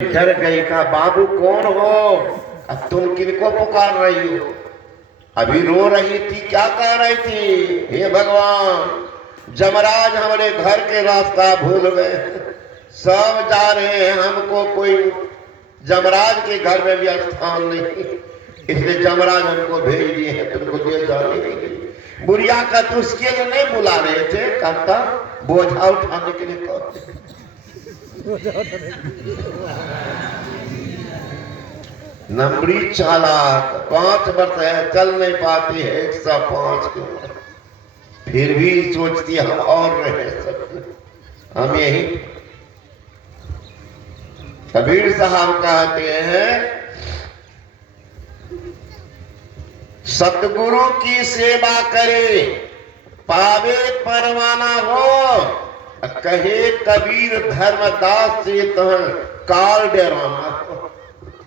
डर गई। कहा बाबू कौन हो, अब तुम किनको पुकार रही हो? अभी रो रही थी, क्या कह रही थी? हे भगवान, जमराज हमारे घर के रास्ता भूल गए, सब जा रहे हैं, हमको कोई जमराज के घर में भी स्थान नहीं, इसलिए जमराज हमको भेज दिए हैं तुमको दे जाने के लिए। बुढ़िया का तो उसके लिए नहीं बुला रहे थे, कहता बोझा उठाने के लिए कहते। नंबरी चालाक, 5 वर्ष है, चल नहीं पाती है, 105 की उम्र, फिर भी सोचती हम और रह सकते, हम यही। कबीर साहब कहते हैं सतगुरु की सेवा करे पावे परवाना हो, कहे कबीर धर्मदास से तो काल डराना।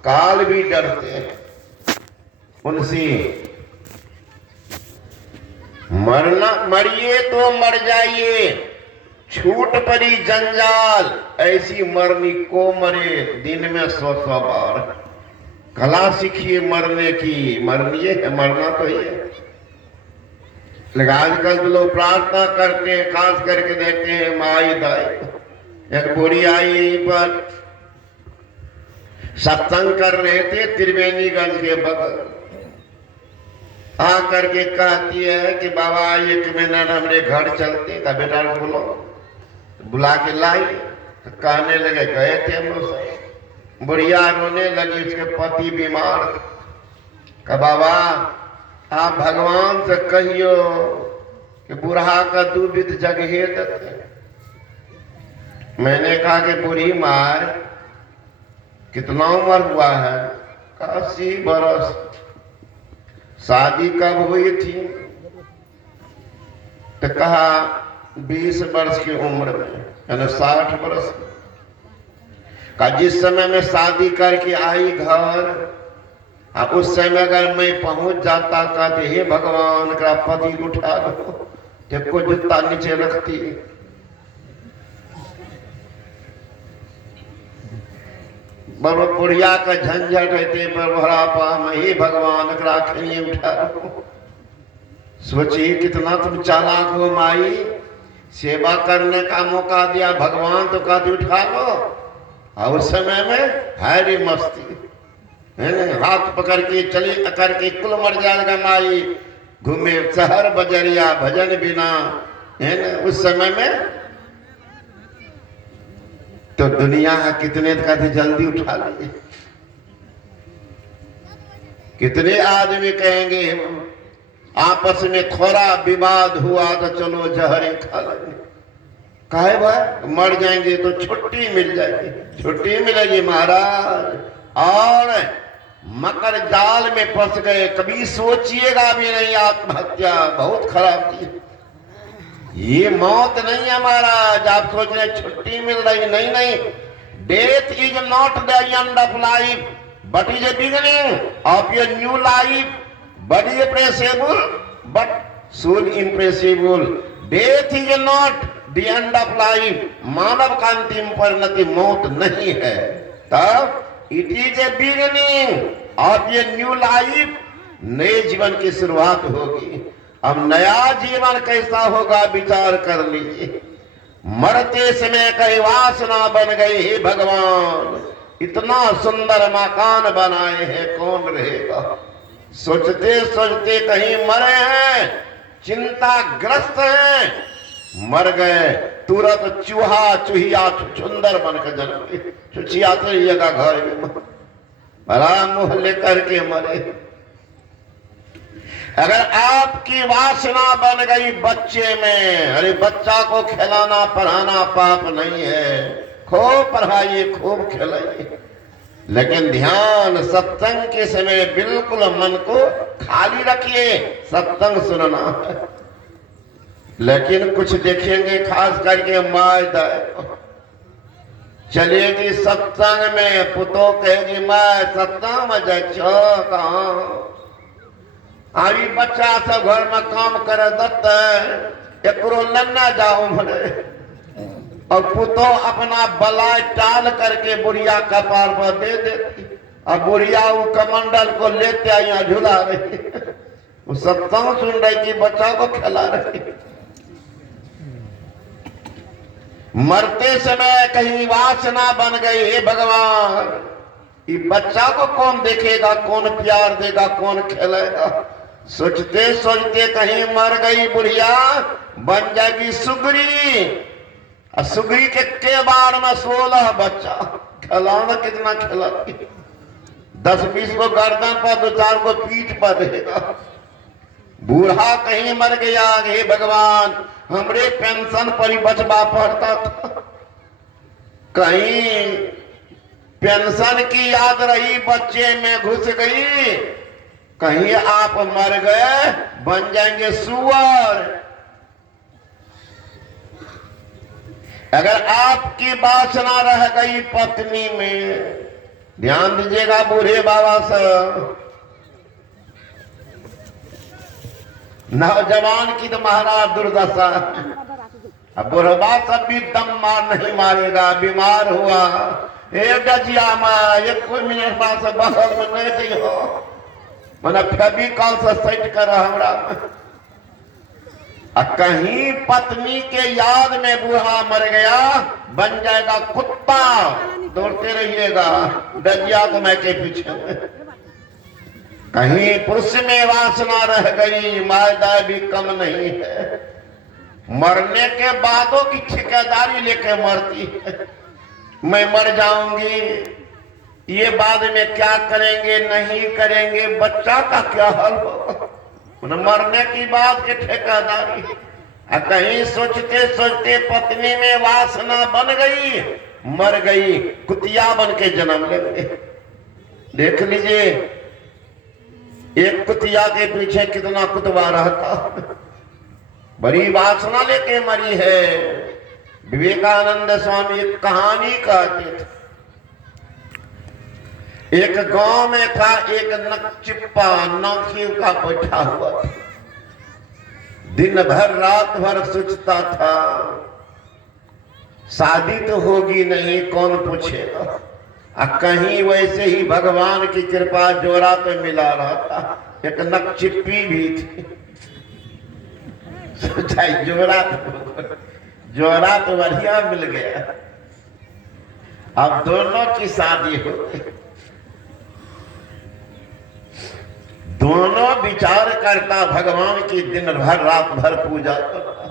काल भी डरते हैं उनसे। मरना मरिए तो मर जाइए, छूट पड़ी जंजाल, ऐसी मरनी को मरे दिन में 100 बार। कला सीखिए मरने की, मरनिए है, मरना तो ही है। लेकिन आजकल तो लोग प्रार्थना करते हैं, खास करके देखते हैं माई दाई। एक बूढ़ी आई पर सत्संग कर रहे थे त्रिवेणीगंज के बगल, आ करके कहती है कि बाबा 1 मिनट हमारे घर चलते का, बेटा बोलो। बुला के लाई तो कहने लगे गए थे हम लोग। बुढ़िया रोने लगी, उसके पति बीमार। का बाबा आप भगवान से कहियो कि बुढ़ा का दुबित जगहे देते। मैंने कहा कि बूढ़ी मार कितना उम्र हुआ है? 80 बरस। शादी कब हुई थी? तो कहा 20 वर्ष की उम्र में, यानी 60 वर्ष। का जिस समय में शादी करके आई घर, उस समय अगर मैं पहुंच जाता कहते हे भगवान का पति उठा दो, को जूता नीचे रखती। बड़ो बुढ़िया का झंझट रहते पर भरापा में ही भगवान राखिए उठा दो। सोचिए कितना तुम चालाक हो माई, सेवा करने का मौका दिया भगवान तो कहते उठा लो, और उस समय में हैरी मस्ती है, हाथ पकड़ के चली करके कुल मर जाएगा माई, घूमे शहर बजरिया भजन बिना, है ना। उस समय में तो दुनिया है कितने कहते जल्दी उठा लिए। कितने आदमी कहेंगे आपस में थोड़ा विवाद हुआ तो चलो जहरे खा लेंगे, काहे भाई मर जाएंगे तो छुट्टी मिल जाएगी। छुट्टी मिलेगी महाराज, और मकर जाल में फंस गए, कभी सोचिएगा भी नहीं आत्महत्या बहुत खराब थी। ये मौत नहीं है महाराज, आप सोच रहे छुट्टी मिल रही, नहीं नहीं। Death is not the end of life but is a beginning of your new life, but is impressible but soul impressible. Death is not the end of life, मानव का अंतिम परिणति मौत नहीं है, तब it is a beginning of ये new life, नए जीवन की शुरुआत होगी। अब नया जीवन कैसा होगा विचार कर लीजिए। मरते समय कई वासना बन गई, हे भगवान इतना सुंदर मकान बनाए हैं, कौन रहेगा? सोचते सोचते कहीं मरे हैं, चिंताग्रस्त हैं, मर गए, तुरंत चूहा चूहिया छुछुंदर बनकर जन्म, चुचिया तो जगह घर में बड़ा मुंह लेकर के मरे। अगर आपकी वासना बन गई बच्चे में, अरे बच्चा को खिलाना पढ़ाना पाप नहीं है, खूब पढ़ाइए खूब खिलाइए, लेकिन ध्यान सत्संग के समय बिल्कुल मन को खाली रखिए, सत्संग सुनना है। लेकिन कुछ देखेंगे खास करके माय दाई चलेगी सत्संग में, पुतो कहेगी मैं सत्संग में जाओ कहाँ, अभी बच्चा सब घर में काम करे दत्त एकरो नन्ना जाओ मरे, और पुतो अपना बलाय टाल करके बुढ़िया कपार पर दे देती और बुढ़िया वो कमंडल को लेते यहाँ झुला रही। वो सत्संग सुन रही कि बच्चा को खिला रही। मरते समय कहीं वासना बन गई, हे भगवान ये बच्चा को कौन देखेगा, कौन प्यार देगा, कौन खिलाएगा। सोचते सोचते कहीं मर गई बुढ़िया, बन जाएगी सुगरी। और सुगरी के बार में 16 बच्चा। खिलाना कितना खिलाती, 10-20 को गर्दन पर, 2-4 को पीठ पर रहेगा। बूढ़ा कहीं मर गया, हे भगवान हमरे पेंशन पर ही बचवा पड़ता था। कहीं पेंशन की याद रही, बच्चे में घुस गई। कहीं आप मर गए, बन जाएंगे सुअर। अगर आपकी वासना रह गई पत्नी में, ध्यान दीजिएगा बूढ़े बाबा साहब, नौजवान की तो महाराज दुर्दशा। अब बुढ़वा सब भी दम मार नहीं मारेगा, बीमार हुआ एक डजिया में 1 मिनट बाद से बगल में नहीं दी हो, मैंने फेबी कॉल से सेट कर हमरा। कहीं पत्नी के याद में बूढ़ा मर गया, बन जाएगा कुत्ता, दौड़ते रहिएगा डजिया को मैं के पीछे। कहीं पुरुष में वासना रह गई, मायदा भी कम नहीं है। मरने के बादों की ठेकेदारी लेके मरती है। मैं मर जाऊंगी, ये बाद में क्या करेंगे नहीं करेंगे, बच्चा का क्या हाल होगा, मरने की बात की ठेकेदारी। कहीं सोचते सोचते पत्नी में वासना बन गई, मर गई, कुतिया बन के जन्म ले गए। देख लीजिए एक कुतिया के पीछे कितना कुतवा रहता, बड़ी वासना लेके मरी है। विवेकानंद स्वामी एक कहानी कहते थे। एक गांव में था एक नकचिप्पा, नौखी का बैठा हुआ था। दिन भर रात भर सोचता था शादी तो होगी नहीं, कौन पूछेगा। कहीं वैसे ही भगवान की कृपा जोड़ा तो मिला रहा था। एक नकचिप्पी भी थी। सोचा जोड़ा तो बढ़िया मिल गया, अब दोनों की शादी हो गई। दोनों विचार करता भगवान की दिन भर रात भर पूजा करता।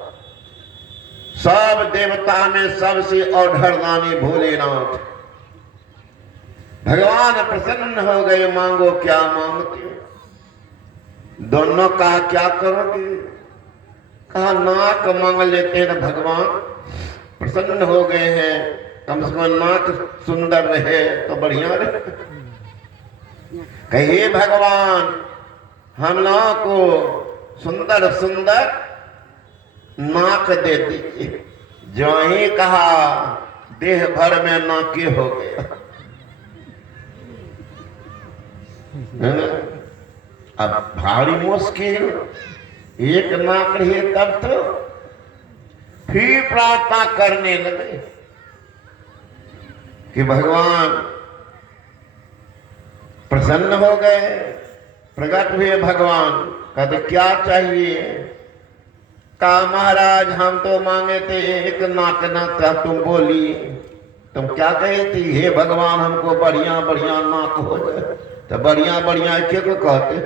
सब देवता में सबसे औढ़रदानी भोलेनाथ। भगवान प्रसन्न हो गए, मांगो क्या मांगते हो। दोनों कहा क्या करोगे, कहा नाक मांग लेते हैं। भगवान प्रसन्न हो गए हैं, कम से कम नाक सुंदर रहे तो बढ़िया रहे। कहिए भगवान हम लोगों को सुंदर सुंदर नाक दे दीजिए। जो ही कहा देह भर में नाके हो गया। अब भारी मुश्किल, एक नाक रही तब तो फिर प्रार्थना करने लगे कि भगवान प्रसन्न हो गए, प्रकट हुए भगवान। कहते क्या चाहिए, कहा महाराज हम तो मांगे थे एक नाक ना था, तुम बोली तुम क्या कही थी, हे भगवान हमको बढ़िया बढ़िया नाक हो जाए। तो बढ़िया बढ़िया के को कहते,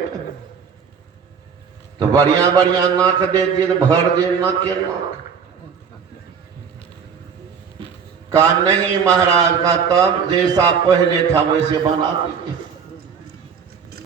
तो बढ़िया बढ़िया नाक दे दिए तो भर दे नाक के नाक। कहा नहीं महाराज का तब जैसा पहले था वैसे बना दीजिए।